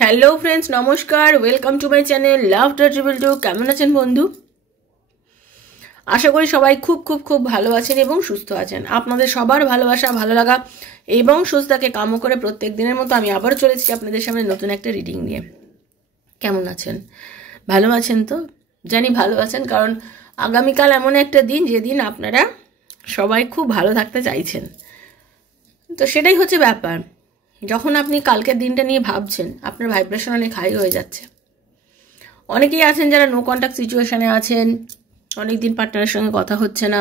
Hello friends, নমস্কার। Welcome to my channel Love.2। কেমন আছেন বন্ধু? আশা করি সবাই খুব খুব খুব ভালো আছেন এবং সুস্থ আছেন। আপনাদের সবার ভালোবাসা, ভালো লাগা এবং সুস্থতাকে কাম্য করে প্রত্যেক দিনের মতো আমি আবারও চলেছি আপনাদের সামনে নতুন একটা রিডিং নিয়ে। কেমন আছেন? ভালো আছেন তো? জানি ভালো আছেন, কারণ আগামীকাল এমন একটা দিন যেদিন আপনারা সবাই খুব ভালো থাকতে চাইছেন। তো সেটাই হচ্ছে ব্যাপার। যখন আপনি কালকের দিনটা নিয়ে ভাবছেন, আপনার ভাইব্রেশন অনেক হাই হয়ে যাচ্ছে। অনেকেই আছেন যারা নো কন্ট্যাক্ট সিচুয়েশানে আছেন, অনেক দিন পার্টনারের সঙ্গে কথা হচ্ছে না,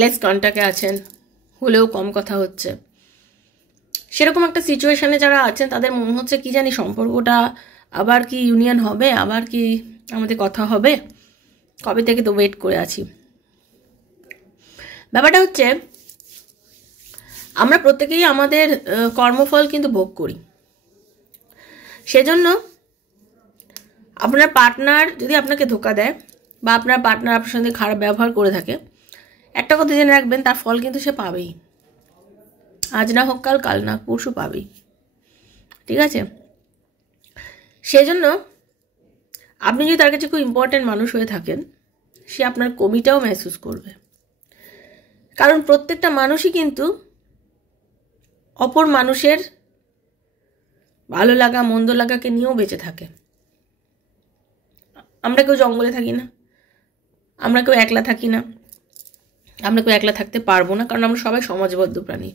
লেস কন্ট্যাক্টে আছেন, হলেও কম কথা হচ্ছে। সেরকম একটা সিচুয়েশানে যারা আছেন তাদের মনে হচ্ছে কি জানি সম্পর্কটা আবার কি ইউনিয়ন হবে, আবার কি আমাদের কথা হবে, কবে থেকে তো ওয়েট করে আছি। ব্যাপারটা হচ্ছে আমরা প্রত্যেকেই আমাদের কর্মফল কিন্তু ভোগ করি। সেজন্য আপনার পার্টনার যদি আপনাকে ধোকা দেয় বা আপনার পার্টনার আপনার সঙ্গে খারাপ ব্যবহার করে থাকে, একটা কথা জেনে রাখবেন, তার ফল কিন্তু সে পাবেই। আজ না হোক কাল, কাল না পরশু পাবেই। ঠিক আছে? সেজন্য আপনি যদি তার কাছে খুব ইম্পর্টেন্ট মানুষ হয়ে থাকেন, সে আপনার কমিটাও মেহসুস করবে। কারণ প্রত্যেকটা মানুষই কিন্তু অপর মানুষের ভালো লাগা মন্দ লাগাকে নিয়েও বেঁচে থাকে। আমরা কেউ জঙ্গলে থাকি না, আমরা কেউ একলা থাকি না, আমরা কেউ একলা থাকতে পারবো না, কারণ আমরা সবাই সমাজবদ্ধ প্রাণী।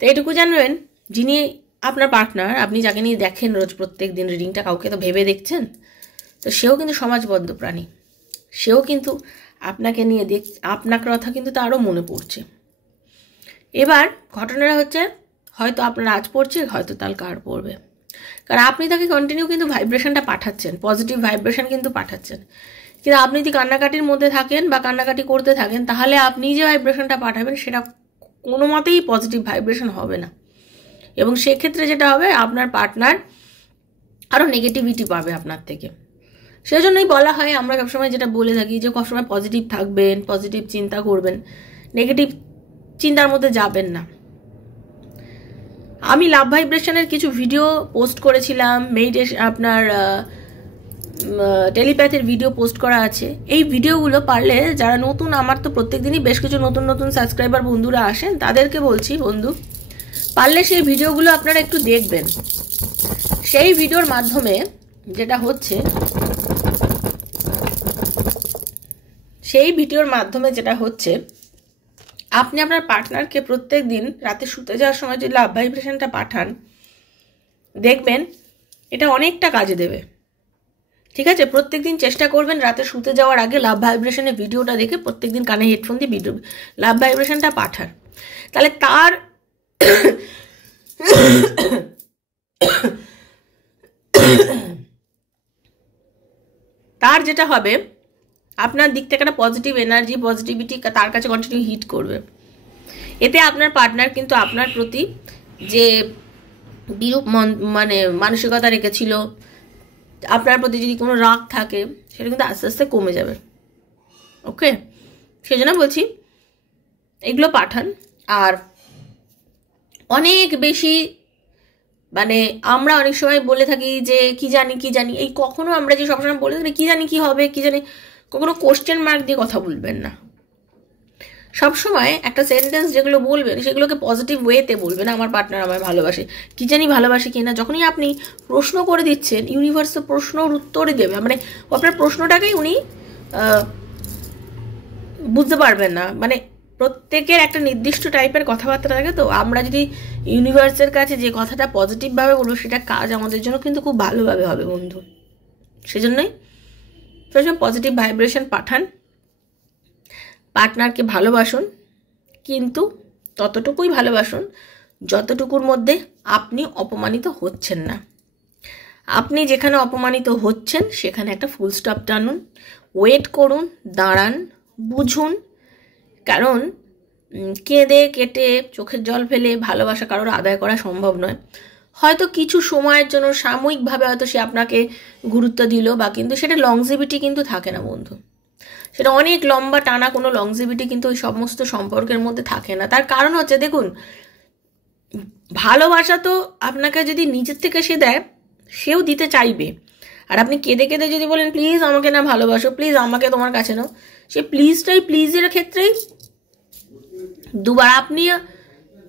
তো এটুকু জানবেন, যিনি আপনার পার্টনার, আপনি যাকে নিয়ে দেখেন রোজ প্রত্যেক দিন রিডিংটা, কাউকে তো ভেবে দেখছেন, তো সেও কিন্তু সমাজবদ্ধ প্রাণী। সেও কিন্তু আপনাকে নিয়ে আপনার কথা কিন্তু তারও মনে পড়ছে। এবার ঘটনাটা হচ্ছে, হয়তো আপনার আজ পড়ছে, হয়তো তার কার পড়বে, কারণ আপনি তাকে কন্টিনিউ কিন্তু ভাইব্রেশনটা পাঠাচ্ছেন, পজিটিভ ভাইব্রেশন কিন্তু পাঠাচ্ছেন। কিন্তু আপনি যদি কান্নাকাটির মধ্যে থাকেন বা কান্নাকাটি করতে থাকেন, তাহলে আপনি যে ভাইব্রেশনটা পাঠাবেন সেটা কোনো মতেই পজিটিভ ভাইব্রেশন হবে না। এবং সেক্ষেত্রে যেটা হবে, আপনার পার্টনার আরও নেগেটিভিটি পাবে আপনার থেকে। সেজন্যই বলা হয়, আমরা সবসময় যেটা বলে থাকি যে সবসময় পজিটিভ থাকবেন, পজিটিভ চিন্তা করবেন, নেগেটিভ চিন্তার মধ্যে যাবেন না। আমি লাভ ভাইব্রেশনের কিছু ভিডিও পোস্ট করেছিলাম, আপনার টেলিপ্যাথির ভিডিও পোস্ট করা আছে। এই ভিডিওগুলো পারলে যারা নতুন, আমার তো প্রত্যেক দিনই বেশ কিছু নতুন নতুন সাবস্ক্রাইবার বন্ধুরা আসেন, তাদেরকে বলছি বন্ধু, পারলে সেই ভিডিওগুলো আপনারা একটু দেখবেন। সেই ভিডিওর মাধ্যমে যেটা হচ্ছে, আপনি আপনার পার্টনারকে প্রত্যেক দিন রাতে শুতে যাওয়ার সময় যদি লাভ ভাইব্রেশনটা পাঠান, দেখবেন এটা অনেকটা কাজে দেবে। ঠিক আছে? প্রত্যেক দিন চেষ্টা করবেন রাতে শুতে যাওয়ার আগে লাভ ভাইব্রেশনের ভিডিওটা দেখে প্রত্যেক দিন কানে হেডফোন দিয়ে ভিডিও লাভ ভাইব্রেশনটা পাঠান। তাহলে তার যেটা হবে, আপনার দিক থেকে একটা পজিটিভ এনার্জি, পজিটিভিটি তার কাছে কন্টিনিউ হিট করবে। এতে আপনার পার্টনার কিন্তু আপনার প্রতি যে বিরূপ মানসিকতা রেখেছিল, আপনার প্রতি যদি কোনো রাগ থাকে, সেটা কিন্তু আস্তে আস্তে কমে যাবে। ওকে? সেজন্য বলছি এগুলো পাঠান। আর অনেক বেশি আমরা অনেক সময় বলে থাকি যে কি জানি, এই কখনো আমরা যে সবসময় বলে থাকি কি জানি কি হবে, কি জানি, কখনো কোশ্চেন মার্ক দিয়ে কথা বলবেন না। সবসময় একটা সেন্টেন্স যেগুলো বলবেন সেগুলোকে পজিটিভ ওয়েতে বলবেন। আমার পার্টনার আমায় ভালোবাসে, কি জানি ভালোবাসে কিনা। যখনই আপনি প্রশ্ন করে দিচ্ছেন, ইউনিভার্সের প্রশ্নর উত্তরই দেবে, আপনার প্রশ্নটাকেই উনি বুঝতে পারবেন না। প্রত্যেকের একটা নির্দিষ্ট টাইপের কথাবার্তা থাকে। তো আমরা যদি ইউনিভার্সের কাছে যে কথাটা পজিটিভভাবে বলবো, সেটা কাজ আমাদের জন্য কিন্তু খুব ভালোভাবে হবে বন্ধু। সেজন্যই সবসময় পজিটিভ ভাইব্রেশন পাঠান, পার্টনারকে ভালোবাসুন, কিন্তু ততটুকুই ভালোবাসুন যতটুকুর মধ্যে আপনি অপমানিত হচ্ছেন না। আপনি যেখানে অপমানিত হচ্ছেন সেখানে একটা ফুল স্টপ টানুন, ওয়েট করুন, দাঁড়ান, বুঝুন। কারণ কেঁদে কেটে চোখের জল ফেলে ভালোবাসা কারোর আদায় করা সম্ভব নয়। হয়তো কিছু সময়ের জন্য সাময়িকভাবে হয়তো সে আপনাকে গুরুত্ব দিল, বা কিন্তু সেটা লংজিভিটি কিন্তু থাকে না বন্ধু। সেটা অনেক লম্বা টানা কোনো লংজিভিটি কিন্তু ওই সমস্ত সম্পর্কের মধ্যে থাকে না। তার কারণ হচ্ছে, দেখুন, ভালোবাসা তো আপনাকে যদি নিজের থেকে সে দেয়, সেও দিতে চাইবে। আর আপনি কেঁদে কেঁদে যদি বলেন প্লিজ আমাকে না ভালোবাসো, প্লিজ আমাকে তোমার কাছে নাও, সে প্লিজের ক্ষেত্রেই দুবার। আপনি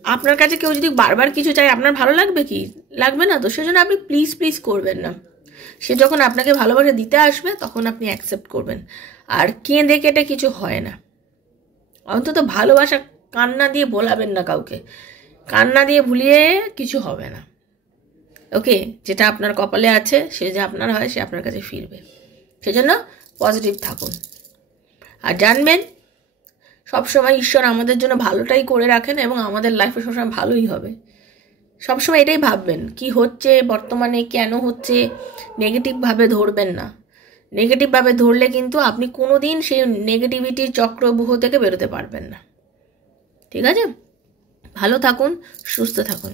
আপনার কাছে কেউ যদি বারবার কিছু চায়, আপনার ভালো লাগবে কি? লাগবে না তো। সেজন্য আপনি প্লিজ করবেন না। সে যখন আপনাকে ভালোবাসা দিতে আসবে তখন আপনি অ্যাকসেপ্ট করবেন। আর কেঁদে কেটে কিছু হয় না। অন্তত ভালোবাসা কান্না দিয়ে ভোলাবেন না কাউকে, কান্না দিয়ে ভুলিয়ে কিছু হবে না। ওকে, যেটা আপনার কপালে আছে সে যে আপনার হয়, সে আপনার কাছে ফিরবে। সেজন্য পজিটিভ থাকুন। আর জানবেন সবসময় ঈশ্বর আমাদের জন্য ভালোটাই করে রাখেন এবং আমাদের লাইফে সবসময় ভালোই হবে। সবসময় এটাই ভাববেন, কি হচ্ছে বর্তমানে, কেন হচ্ছে, নেগেটিভভাবে ধরবেন না। নেগেটিভভাবে ধরলে কিন্তু আপনি কোনো দিন সেই নেগেটিভিটির চক্রব্যূহ থেকে বেরোতে পারবেন না। ঠিক আছে? ভালো থাকুন, সুস্থ থাকুন।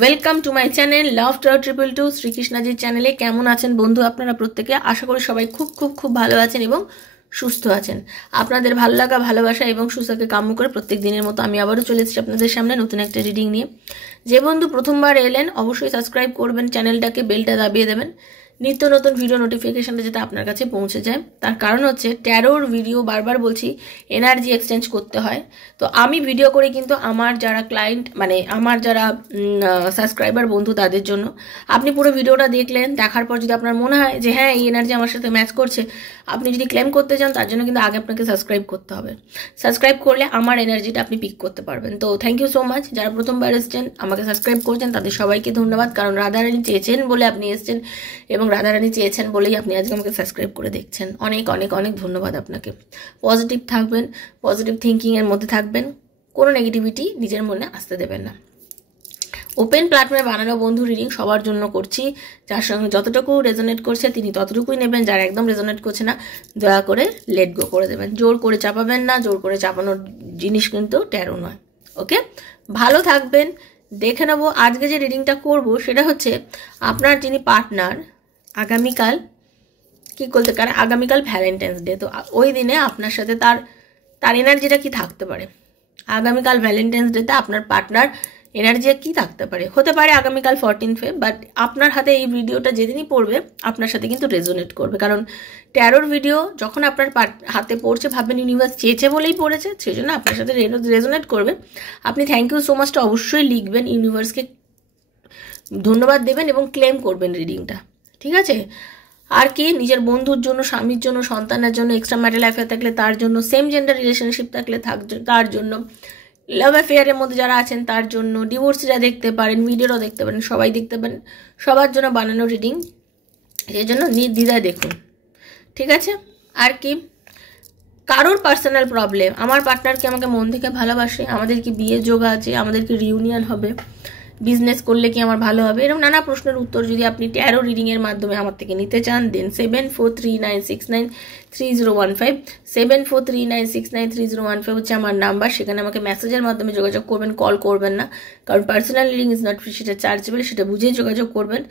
ওয়েলকাম টু মাই চ্যানেল লাভ টাও 222 শ্রীকৃষ্ণাজির চ্যানেলে। কেমন আছেন বন্ধু আপনারা প্রত্যেকে? আশা করি সবাই খুব খুব খুব ভালো আছেন এবং সুস্থ আছেন। আপনাদের ভালো লাগা, ভালোবাসা এবং সুস্থকে কাম্য করে প্রত্যেক দিনের মতো আমি আবারও চলে এসেছি আপনাদের সামনে নতুন একটা রিডিং নিয়ে। যে বন্ধু প্রথমবার এলেন অবশ্যই সাবস্ক্রাইব করবেন চ্যানেলটাকে, বেলটা দাবিয়ে দেবেন, নিত্য নতুন ভিডিও নোটিফিকেশনটা যাতে আপনার কাছে পৌঁছে যায়। তার কারণ হচ্ছে ট্যারোর ভিডিও বারবার বলছি এনার্জি এক্সচেঞ্জ করতে হয়। তো আমি ভিডিও করে কিন্তু আমার যারা ক্লায়েন্ট, মানে আমার যারা সাবস্ক্রাইবার বন্ধু, তাদের জন্য। আপনি পুরো ভিডিওটা দেখলেন, দেখার পর যদি আপনার মনে হয় যে হ্যাঁ এই এনার্জি আমার সাথে ম্যাচ করছে, আপনি যদি ক্লেম করতে চান তার জন্য কিন্তু আগে আপনাকে সাবস্ক্রাইব করতে হবে। সাবস্ক্রাইব করলে আমার এনার্জিটা আপনি পিক করতে পারবেন। তো থ্যাংক ইউ সো মাচ। যারা প্রথমবার এসেছেন আমাকে সাবস্ক্রাইব করছেন তাদের সবাইকে ধন্যবাদ, কারণ রাধারানী চেয়েছেন বলে আপনি এসেছেন এবং রাধারানী চেয়েছেন বলেই আপনি আজকে আমাকে সাবস্ক্রাইব করে দেখছেন। অনেক অনেক অনেক ধন্যবাদ আপনাকে। পজিটিভ থাকবেন, পজিটিভ থিঙ্কিংয়ের মধ্যে থাকবেন, কোনো নেগেটিভিটি নিজের মনে আসতে দেবেন না। ওপেন প্ল্যাটফর্মে বানানো বন্ধু রিডিং সবার জন্য করছি। যার সঙ্গে যতটুকু রেজোনেট করছে তিনি ততটুকুই নেবেন, যারা একদম রেজোনেট করছে না দয়া করে লেট গো করে দেবেন। জোর করে চাপাবেন না, জোর করে চাপানোর জিনিস কিন্তু ট্যারো নয়। ওকে, ভালো থাকবেন। দেখে নেবো আজকে যে রিডিংটা করব সেটা হচ্ছে আপনার যিনি পার্টনার আগামীকাল কী করতে পারে, আগামীকাল ভ্যালেন্টাইন্স ডে। তো ওই দিনে আপনার সাথে তার এনার্জিটা কি থাকতে পারে, আগামীকাল ভ্যালেন্টাইন্স ডেতে আপনার পার্টনার এনার্জি কি থাকতে পারে। হতে পারে আগামীকাল 14 ফেব্রুয়ারি, বাট আপনার হাতে এই ভিডিওটা যেদিনই পড়বে আপনার সাথে কিন্তু রেজোনেট করবে। কারণ ট্যারোর ভিডিও যখন আপনার হাতে পড়ছে ভাববেন ইউনিভার্স চেয়েছে বলেই পড়েছে, সেই জন্য আপনার সাথে রেজোনেট করবে। আপনি থ্যাংক ইউ সো মাচটা অবশ্যই লিখবেন, ইউনিভার্সকে ধন্যবাদ দেবেন এবং ক্লেম করবেন রিডিংটা। ঠিক আছে? আর কি, নিজের বন্ধুর জন্য, স্বামীর জন্য, সন্তানের জন্য, এক্সট্রা ম্যারিটাল অ্যাফেয়ার থাকলে তার জন্য, সেম জেন্ডার রিলেশনশিপ থাকলে তার জন্য, লাভ অ্যাফেয়ারের মধ্যে যারা আছেন তার জন্য, ডিভোর্সিরা দেখতে পারেন, ভিডিওটাও দেখতে পারেন, সবাই দেখতে পারেন, সবার জন্য বানানো রিডিং। সেই জন্য নির্দ্বিধায় দেখুন। ঠিক আছে? আর কি, কারোর পার্সোনাল প্রবলেম, আমার পার্টনার কি আমাকে মন থেকে ভালোবাসে, আমাদের কি বিয়ে যোগ আছে, আমাদের কি রিউনিয়ন হবে, বিজনেস করলে কি আমার ভালো হবে, এরকম নানা প্রশ্নের উত্তর যদি আপনি ট্যারো রিডিংয়ের মাধ্যমে আমার থেকে নিতে চান, দেন 7439693015 7439693015 হচ্ছে আমার নাম্বার। সেখানে আমাকে মেসেজের মাধ্যমে যোগাযোগ করবেন, কল করবেন না, কারণ personal reading is not free, সেটা চার্জেবল, সেটা বুঝেই যোগাযোগ করবেন।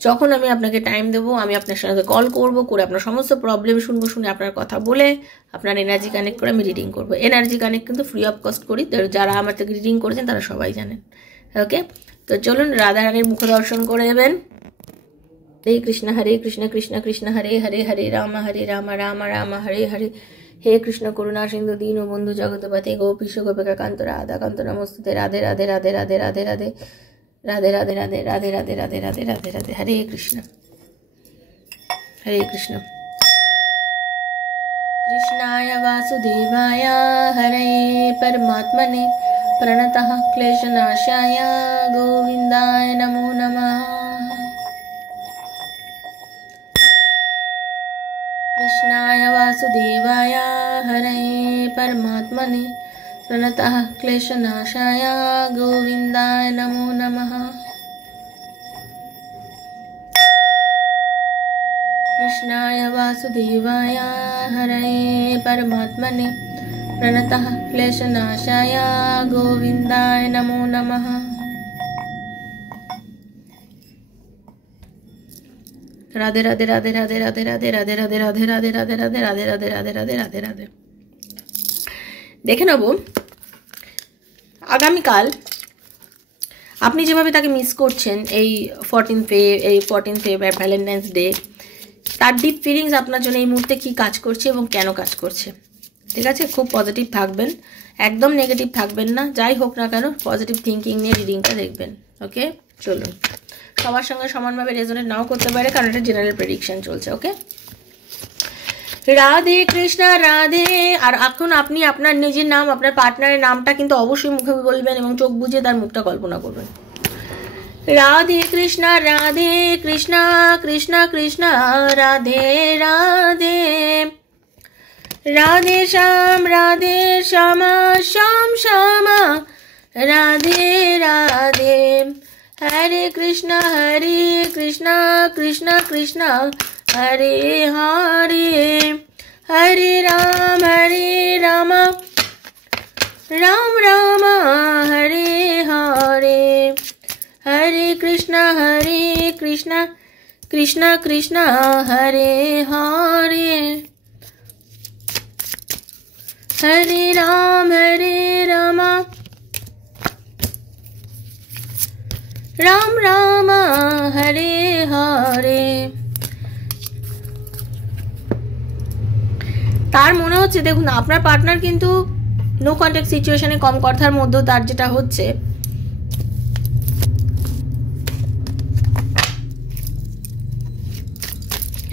যখন আমি আপনাকে টাইম দেবো আমি আপনার সাথে কল করবো, করে আপনার সমস্ত প্রবলেম শুনবো, শুনে আপনার কথা বলে আপনার এনার্জি কানেক্ট করে আমি রিডিং করবো। এনার্জি কানেক্ট কিন্তু ফ্রি অফ কস্ট করি, যারা আমার থেকে রিডিং করেছেন তারা সবাই জানেন। ওকে, তো চলুন রাধারানীর মুখ দর্শন করে দেবেন। হরে কৃষ্ণ কৃষ্ণ কৃষ্ণ হরে হরে, হরে রাম রাম রাম হরে হরে, হে কৃষ্ণ করুণা সিন্ধু দীন বন্ধু জগৎপতে গোপীশ গোপিকা কান্ত রাধা কান্ত নমস্তুতে, রাধে রাধে রাধে রাধে রাধে রাধে রাধে রাধে রাধে রাধে রাধে রাধে রাধে রাধে রাধে, হরে কৃষ্ণ হরে কৃষ্ণ। কৃষ্ণায় বাসুদেবায় হরে পরমাত্মনে प्रणतः क्लेशनाशाय गोविन्दाय नमो नमः। कृष्णाय वासुदेवाय हरे परमात्मने प्रणतः क्लेशनाशाय गोविन्दाय नमो नमः। कृष्णाय वासुदेवाय हरे परमात्मने प्रणतः क्लेशनाशाय गोविन्दाय नमो नमः। राधे राधे राधे राधे राधे राधे राधे राधे राधे राधे राधे राधे राधे राधे राधे राधे राधे राधे। দেখে নেব আপনি যেভাবে তাকে মিস করছেন এই 14 ফেব্রুয়ারি ভ্যালেন্টাইন্স ডে, তার ডিপ ফিলিংস আপনার জন্য এই মুহূর্তে কী কাজ করছে এবং কেন কাজ করছে। ঠিক আছে, খুব পজিটিভ থাকবেন, একদম নেগেটিভ থাকবেন না, যাই হোক না কেন পজিটিভ থিঙ্কিং নিয়ে রিডিংটা দেখবেন। ওকে, চলুন। সবার সঙ্গে সমানভাবে রেজোনেট নাও করতে পারে, কারণ এটা জেনারেল প্রেডিকশন চলছে। ওকে, রাধে কৃষ্ণা রাধে। আর এখন আপনি আপনার নিজের নাম, আপনার পার্টনারের নামটা কিন্তু অবশ্যই মুখে বলবেন এবং চোখ বুঝে তার মুখটা কল্পনা করবেন। রাধে কৃষ্ণা রাধে কৃষ্ণা কৃষ্ণা কৃষ্ণা রাধে রাধে, রাধে শ্যামা শ্যাম শ্যামা রাধে রাধে, হরে কৃষ্ণ কৃষ্ণ কৃষ্ণ হরে হরে, হরে রাম রাম রাম হরে হরে, হরে কৃষ্ণ কৃষ্ণ কৃষ্ণ হরে হরে, হরে রাম রাম রাম হরে হরে। তার মনে হচ্ছে, দেখুন আপনার পার্টনার কিন্তু নো কন্ট্যাক্ট সিচুয়েশনে কম কথার মধ্যেও তার যেটা হচ্ছে,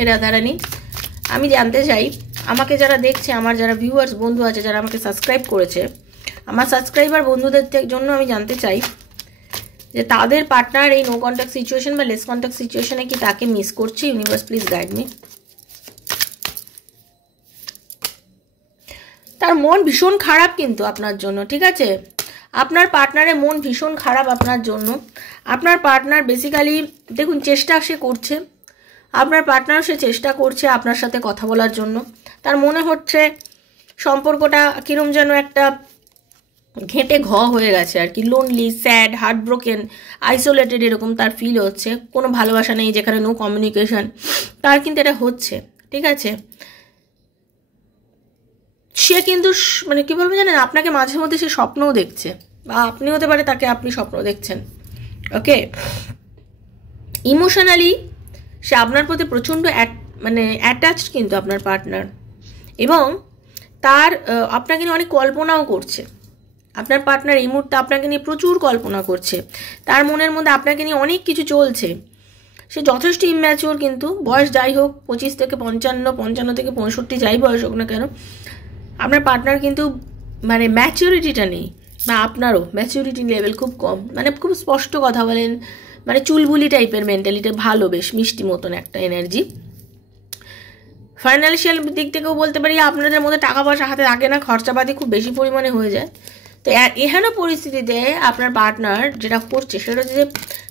রাধারানী আমি জানতে চাই, আমাকে যারা দেখছে, আমার যারা ভিউয়ার্স বন্ধু আছে, যারা আমাকে সাবস্ক্রাইব করেছে, আমার সাবস্ক্রাইবার বন্ধুদের জন্য আমি জানতে চাই যে তাদের পার্টনার এই নো কন্ট্যাক্ট সিচুয়েশন বা লেস কন্ট্যাক্ট সিচুয়েশনে কি তাকে মিস করছে। Universe please guide me. তার মন ভীষণ খারাপ কিন্তু আপনার জন্য। ঠিক আছে, আপনার পার্টনারের মন ভীষণ খারাপ আপনার জন্য। আপনার পার্টনার বেসিক্যালি দেখুন চেষ্টা সে করছে, আপনার পার্টনার সে চেষ্টা করছে আপনার সাথে কথা বলার জন্য। তার মনে হচ্ছে সম্পর্কটা কিরম যেন একটা ঘেঁটে হয়ে গেছে আর কি, lonely, sad, heart broken, isolated এরকম তার ফিল হচ্ছে। কোনো ভালোবাসা নেই, যেখানে নো কমিউনিকেশন, তার কিন্তু এটা হচ্ছে। ঠিক আছে, সে কিন্তু মানে কী বলবো জানেন, আপনাকে মাঝে মধ্যে সে স্বপ্নও দেখছে, বা আপনি হতে পারে তাকে আপনি স্বপ্ন দেখছেন। ওকে, ইমোশনালি সে আপনার প্রতি প্রচণ্ড মানে অ্যাটাচড কিন্তু আপনার পার্টনার, এবং তার আপনাকে নিয়ে অনেক কল্পনাও করছে। আপনার পার্টনার এই মুহূর্তে আপনাকে নিয়ে প্রচুর কল্পনা করছে, তার মনের মধ্যে আপনাকে নিয়ে অনেক কিছু চলছে। সে যথেষ্ট ইম্যাচিওর কিন্তু, বয়স যাই হোক 25 থেকে 55, 55 থেকে 65 যাই বয়স হোক না কেন, আপনার পার্টনার কিন্তু মানে ম্যাচিউরিটিটা নেই, বা আপনারও ম্যাচিউরিটি লেভেল খুব কম। মানে খুব স্পষ্ট কথা বলেন, মানে চুলবুলি টাইপের মেন্টালিটি, ভালো বেশ মিষ্টি মতন একটা এনার্জি। ফাইন্যান্সিয়াল দিক থেকেও বলতে পারি আপনাদের মধ্যে টাকা পয়সা হাতে থাকে না, খরচাপাতি খুব বেশি পরিমাণে হয়ে যায়। তো এহেন পরিস্থিতিতে আপনার পার্টনার যেটা করছে সেটা হচ্ছে যে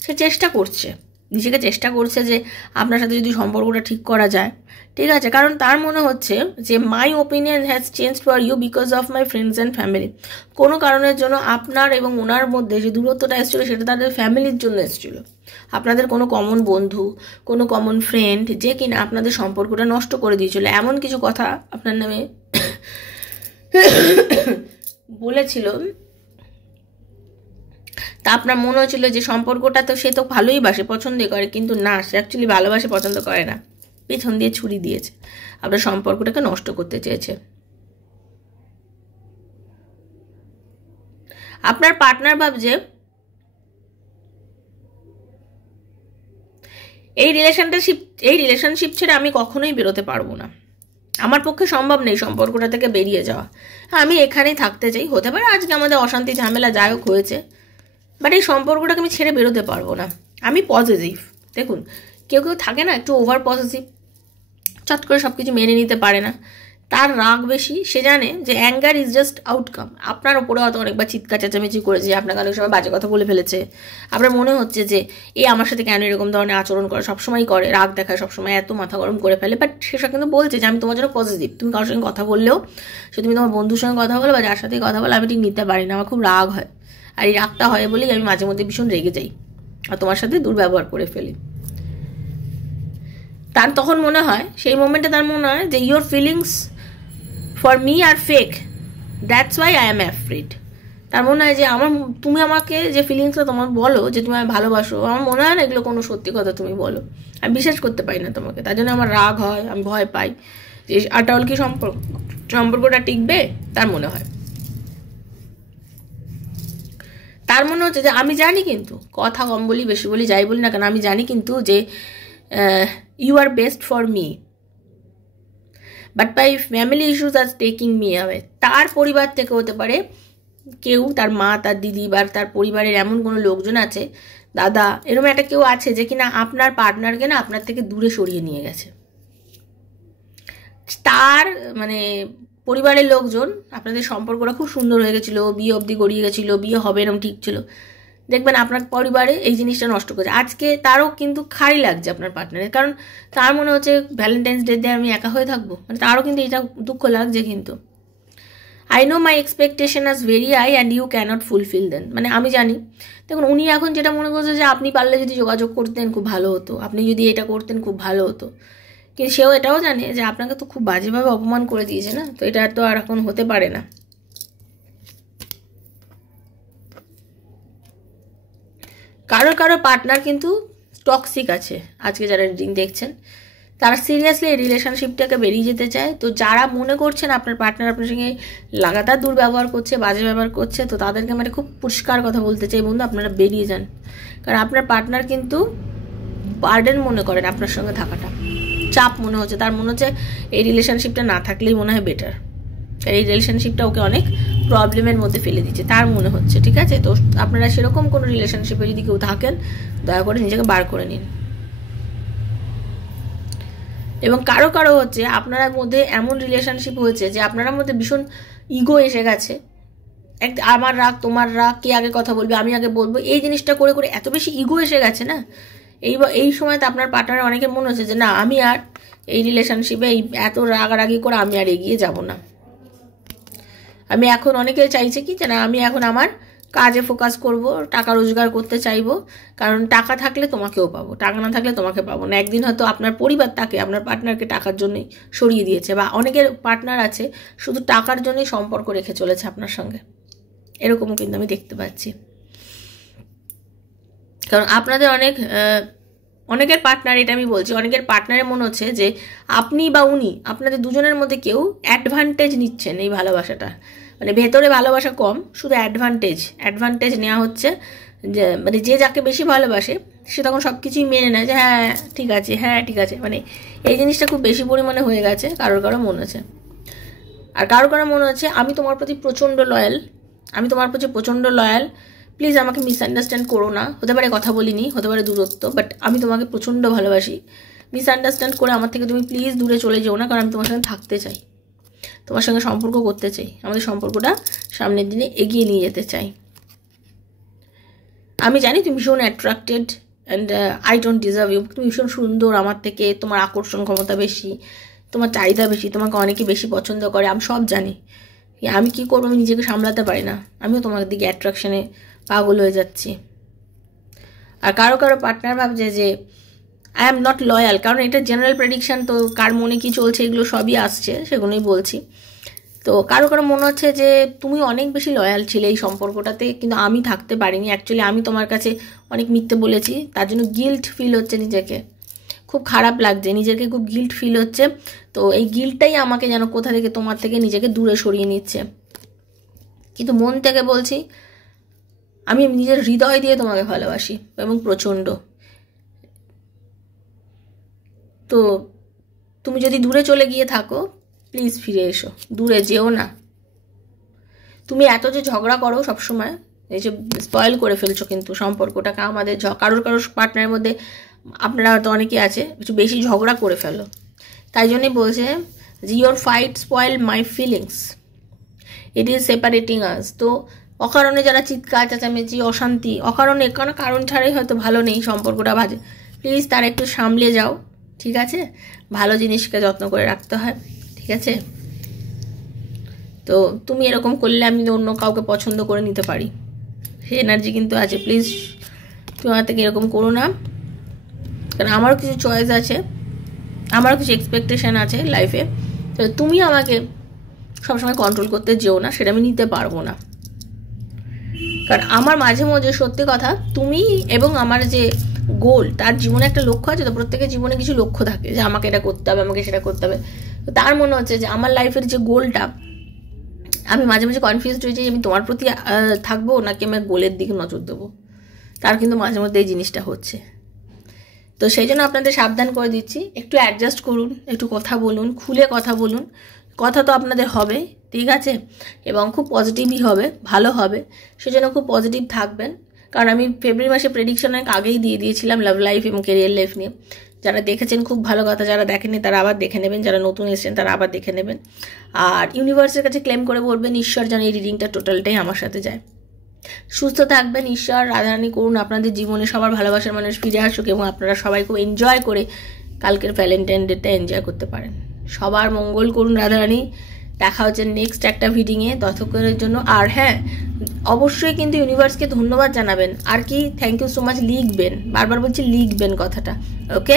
সে চেষ্টা করছে, নিজেকে চেষ্টা করছে যে আপনার সাথে যদি সম্পর্কটা ঠিক করা যায়। ঠিক আছে, কারণ তার মনে হচ্ছে যে my opinion has change for you because of my friends and family. কোনো কারণের জন্য আপনার এবং ওনার মধ্যে যে দূরত্বটা এসেছিলো সেটা তাদের ফ্যামিলির জন্য এসেছিলো। আপনাদের কোনো কমন বন্ধু, কোনো কমন ফ্রেন্ড যে কিনা আপনাদের সম্পর্কটা নষ্ট করে দিয়েছিল, এমন কিছু কথা আপনার নামে বলেছিল। তা আপনার মনে হচ্ছিল যে সম্পর্কটা তো সে তো ভালোই বাসে, পছন্দই করে, কিন্তু না, সে অ্যাকচুয়ালি ভালোবাসে পছন্দ করে না, পেছন দিয়ে ছুরি দিয়েছে, আপনার সম্পর্কটাকে নষ্ট করতে চেয়েছে। আপনার পার্টনার ভাবছে এই রিলেশনশিপ ছেড়ে আমি কখনোই বেরোতে পারবো না, আমার পক্ষে সম্ভব নেই সম্পর্কটা থেকে বেরিয়ে যাওয়া, আমি এখানেই থাকতে চাই। হতে পারে আজকে আমাদের অশান্তি ঝামেলা যাই হোক হয়েছে, বাট এই সম্পর্কটাকে আমি ছেড়ে বেরোতে পারবো না। আমি পজিটিভ। দেখুন কেউ কেউ থাকে না একটু ওভার পজিটিভ, চট করে সব কিছু মেনে নিতে পারে না, তার রাগ বেশি। সে জানে যে অ্যাঙ্গার ইজ জাস্ট আউটকাম। আপনার ওপরে হয়তো অনেকবার চিৎকার চেঁচামেচি করেছে, আপনাকে অনেক সময় বাজে কথা বলে ফেলেছে, আপনার মনে হচ্ছে যে এ আমার সাথে কেন এরকম ধরনের আচরণ করে, সবসময় করে, রাগ দেখায় সবসময়, এত মাথা গরম করে ফেলে। বাট সেটা কিন্তু বলছে যে আমি তোমার জন্য পজিটিভ, তুমি কারোর সঙ্গে কথা বললেও, সে তুমি তোমার বন্ধুর সঙ্গে কথা বলো বা যার সাথেই কথা বলো, আমি ঠিক নিতে পারি না, আমার খুব রাগ হয়, আর এই রাগটা হয় বলেই আমি মাঝে মধ্যে ভীষণ রেগে যাই আর তোমার সাথে দুর্ব্যবহার করে ফেলি। তার তখন মনে হয়, সেই মোমেন্টে তার মনে হয় যে your feelings for me are fake, that's why I am afraid. তার মনে হয় যে তুমি আমাকে যে ফিলিংসটা তোমার বলো যে তুমি আমায় ভালোবাসো, আমার মনে হয় না এগুলো কোনো সত্যি কথা তুমি বলো। আমি বিশ্বাস করতে পারি না তোমাকে, তার জন্য আমার রাগ হয়, আমি ভয় পাই যে আটাওয়াল কি সম্পর্কটা টিকবে, তার মনে হয়। তার মনে হচ্ছে যে আমি জানি, কিন্তু কথা কম বলি বেশি বলি যাই বলি না কেন, আমি জানি কিন্তু যে you are best for me, but my family issues are taking me away. তার পরিবার থেকে হতে পারে কেউ, তার মা, তার দিদি বা তার পরিবারের এমন কোনো লোকজন আছে, দাদা, এরকম একটা কেউ আছে যে কিনা আপনার পার্টনারকে না আপনার থেকে দূরে সরিয়ে নিয়ে গেছে। তার মানে পরিবারের লোকজন, আপনাদের সম্পর্কটা খুব সুন্দর হয়ে গেছিলো, বিয়ে অবধি গড়িয়ে গেছিলো, বিয়ে হবে এরকম ঠিক ছিল, দেখবেন আপনার পরিবারে এই জিনিসটা নষ্ট করেছে। আজকে তারও কিন্তু খারাপ লাগছে আপনার পার্টনারের, কারণ তার মনে হচ্ছে ভ্যালেন্টাইন্স ডেতে আমি একা হয়ে থাকবো, মানে তারও কিন্তু এটা দুঃখ লাগছে। কিন্তু I know my expectation are very high and you cannot fulfil then, মানে আমি জানি। দেখুন উনি এখন যেটা মনে করছে যে আপনি পারলে যদি যোগাযোগ করতেন খুব ভালো হতো, আপনি যদি এটা করতেন খুব ভালো হতো, কিন্তু সেও এটাও জানে যে আপনাকে তো খুব বাজেভাবে অপমান করে দিয়েছে না, তো এটা তো আর এখন হতে পারে না। কারো কারো পার্টনার কিন্তু টক্সিক আছে, আজকে যারা রিডিং দেখছেন তারা সিরিয়াসলি এই রিলেশনশিপটাকে বেরিয়ে যেতে চায়। তো যারা মনে করছেন আপনার পার্টনার আপনার সঙ্গে লাগাতার দুর্ব্যবহার করছে, বাজে ব্যবহার করছে, তো তাদেরকে আমি খুব পরিষ্কার কথা বলতে চাই, বন্ধু আপনারা বেরিয়ে যান। কারণ আপনার পার্টনার কিন্তু বার্ডেন মনে করেন আপনার সঙ্গে থাকাটা, চাপ মনে হচ্ছে, তার মনে হচ্ছে এই রিলেশনশিপটা না থাকলেই মনে হয় বেটার, এই রিলেশনশিপটা ওকে অনেক প্রবলেমের মধ্যে ফেলে দিচ্ছে তার মনে হচ্ছে। ঠিক আছে, তো আপনারা সেরকম কোনো রিলেশনশিপে যদি কেউ থাকেন দয়া করে নিজেকে বার করে নিন। এবং কারো কারো হচ্ছে আপনার মধ্যে এমন রিলেশনশিপ হয়েছে যে আপনার মধ্যে ভীষণ ইগো এসে গেছে, আমার রাগ তোমার রাগ, কে আগে কথা বলবে, আমি আগে বলবো, এই জিনিসটা করে করে এত বেশি ইগো এসে গেছে না, এই সময় তো আপনার পার্টনার অনেকে মনে হচ্ছে যে না আমি আর এই রিলেশনশিপে এত রাগারাগি করে আমি আর এগিয়ে যাব না। আমি এখন অনেকে চাইছে কি যে না আমি এখন আমার কাজে ফোকাস করব, টাকা রোজগার করতে চাইবো, কারণ টাকা থাকলে তোমাকেও পাবো, টাকা না থাকলে তোমাকে পাবো না। একদিন হয়তো আপনার পরিবার তাকে, আপনার পার্টনারকে টাকার জন্যই সরিয়ে দিয়েছে, বা অনেকের পার্টনার আছে শুধু টাকার জন্যই সম্পর্ক রেখে চলেছে আপনার সঙ্গে, এরকমও কিন্তু আমি দেখতে পাচ্ছি। কারণ আপনাদের অনেকের পার্টনার, এটা আমি বলছি, অনেকের পার্টনারের মনে হচ্ছে যে আপনি বা উনি, আপনাদের দুজনের মধ্যে কেউ অ্যাডভান্টেজ নিচ্ছেন এই ভালোবাসাটা, মানে ভেতরে ভালোবাসা কম, শুধু অ্যাডভান্টেজ নেওয়া হচ্ছে, যে মানে যে যাকে বেশি ভালোবাসে সে তখন সব কিছুই মেনে নেয় যে হ্যাঁ ঠিক আছে, হ্যাঁ ঠিক আছে, মানে এই জিনিসটা খুব বেশি পরিমাণে হয়ে গেছে কারোর কারো মনে হচ্ছে। আর কারো কারো মনে হচ্ছে আমি তোমার প্রতি প্রচণ্ড লয়াল, প্লিজ আমাকে মিসআন্ডারস্ট্যান্ড করো না, হতে পারে কথা বলিনি, হতে পারে দূরত্ব, বাট আমি তোমাকে প্রচণ্ড ভালোবাসি, মিসআন্ডারস্ট্যান্ড করে আমার থেকে তুমি প্লিজ দূরে চলে যেও না, কারণ আমি তোমার সঙ্গে থাকতে চাই, তোমার সঙ্গে সম্পর্ক করতে চাই, আমাদের সম্পর্কটা সামনের দিনে এগিয়ে নিয়ে যেতে চাই। আমি জানি তুমি ভীষণ attracted and I don't deserve you, তুমি ভীষণ সুন্দর আমার থেকে, তোমার আকর্ষণ ক্ষমতা বেশি, তোমার চাহিদা বেশি, তোমাকে অনেকে বেশি পছন্দ করে, আমি সব জানি, আমি কি করবো, আমি নিজেকে সামলাতে পারি না, আমিও তোমার দিকে অ্যাট্রাকশনে পাগল হয়ে যাচ্ছি। আর কারো কারো পার্টনার ভাবছে যে আই অ্যাম নট লয়াল, কারণ এটা জেনারেল প্রেডিকশান, তো কার মনে কি চলছে এগুলো সবই আসছে, সেগুলোই বলছি। তো কারো কারো মনে হচ্ছে যে তুমি অনেক বেশি লয়াল ছিলে এই সম্পর্কটাতে, কিন্তু আমি থাকতে পারিনি, অ্যাকচুয়ালি আমি তোমার কাছে অনেক মিথ্যে বলেছি, তার জন্য গিল্ট ফিল হচ্ছে, নিজেকে খুব খারাপ লাগছে, নিজেকে খুব গিল্ট ফিল হচ্ছে, তো এই গিল্টটাই আমাকে যেন কোথা থেকে তোমার থেকে নিজেকে দূরে সরিয়ে নিচ্ছে। কিন্তু মন থেকে বলছি আমি নিজের হৃদয় দিয়ে তোমাকে ভালোবাসি এবং প্রচণ্ড। তো তুমি যদি দূরে চলে গিয়ে থাকো প্লিজ ফিরে এসো, দূরে যেও না। তুমি এত যে ঝগড়া করো সবসময়, এই যে স্পয়েল করে ফেলছো কিন্তু সম্পর্কটাকে আমাদের, কারোর পার্টনারের মধ্যে আপনারা হয়তো অনেকে আছে একটু বেশি ঝগড়া করে ফেলো, তাই জন্যই বলছে যে your fight spoil my feelings, it is separating us. তো অকারণে যারা চিৎকার চেঁচামেচি অশান্তি, অকারণে কোনো কারণ ছাড়াই হয়তো ভালো নেই, সম্পর্কটা বাজে, প্লিজ তারা একটু সামলে যাও, ঠিক আছে? ভালো জিনিসকে যত্ন করে রাখতে হয়, ঠিক আছে? তো তুমি এরকম করলে আমি অন্য কাউকে পছন্দ করে নিতে পারি, সেই এনার্জি কিন্তু আছে, প্লিজ তুমি আমার থেকে এরকম করো না, কারণ আমারও কিছু চয়েস আছে, আমারও কিছু এক্সপেকটেশান আছে লাইফে, তো তুমি আমাকে সবসময় কন্ট্রোল করতে যেও না, সেটা আমি নিতে পারবো না। কারণ আমার মাঝে মাঝে সত্যি কথা, তুমি এবং আমার যে গোল, তার জীবনে একটা লক্ষ্য আছে তো, প্রত্যেকের জীবনে কিছু লক্ষ্য থাকে যে আমাকে এটা করতে হবে, আমাকে সেটা করতে হবে। তো তার মনে হচ্ছে যে আমার লাইফের যে গোলটা, আমি মাঝে মাঝে কনফিউজড হয়েছি আমি তোমার প্রতি থাকবো নাকি আমি গোলের দিকে নজর দেবো। তার কিন্তু মাঝে মধ্যে এই জিনিসটা হচ্ছে। তো সেই জন্য আপনাদের সাবধান করে দিচ্ছি, একটু অ্যাডজাস্ট করুন, একটু কথা বলুন, খুলে কথা বলুন। কথা তো আপনাদের হবে, ঠিক আছে, এবং খুব পজিটিভই হবে, ভালো হবে। সেজন্য খুব পজিটিভ থাকবেন। কারণ আমি ফেব্রুয়ারি মাসে প্রেডিকশন অনেক আগেই দিয়ে দিয়েছিলাম লাভ লাইফ এবং কেরিয়ার লাইফ নিয়ে। যারা দেখেছেন খুব ভালো কথা, যারা দেখেননি তারা আবার দেখে নেবেন, যারা নতুন এসেছেন তারা আবার দেখে নেবেন। আর ইউনিভার্সের কাছে ক্লেম করে বলবেন, ঈশ্বর যেন এই রিডিংটা টোটালটাই আমার সাথে যায়। সুস্থ থাকবেন, ঈশ্বর রাধারানী করুন আপনাদের জীবনে সবার ভালোবাসার মানুষ ফিরে আসুক এবং আপনারা সবাই খুব এনজয় করে কালকের ভ্যালেন্টাইন ডেটা এনজয় করতে পারেন। সবার মঙ্গল করুন রাধারানী। দেখা হচ্ছে নেক্সট একটা ভিডিংয়ে, ততক্ষণের জন্য। আর হ্যাঁ, অবশ্যই কিন্তু ইউনিভার্সকে ধন্যবাদ জানাবেন, আর কি থ্যাংক ইউ সো মাচ লিখবেন, বারবার বলছি লিখবেন কথাটা, ওকে।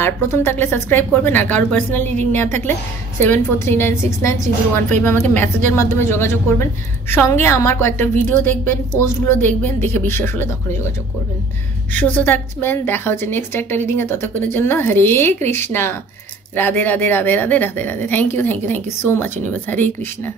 আর প্রথম থাকলে সাবস্ক্রাইব করবেন, আর কারো পার্সোনাল রিডিং নেওয়া থাকলে 7439693015 আমাকে মেসেজের মাধ্যমে যোগাযোগ করবেন। সঙ্গে আমার কয়েকটা ভিডিও দেখবেন, পোস্টগুলো দেখবেন, দেখে বিশ্বাস হলে তখনই যোগাযোগ করবেন। সুস্থ থাকবেন, দেখা হচ্ছে নেক্সট একটা রিডিংয়ে, ততক্ষণের জন্য Hare Krishna. Radhe Radhe Radhe Radhe Radhe Radhe. Thank you so much universe. Hare Krishna.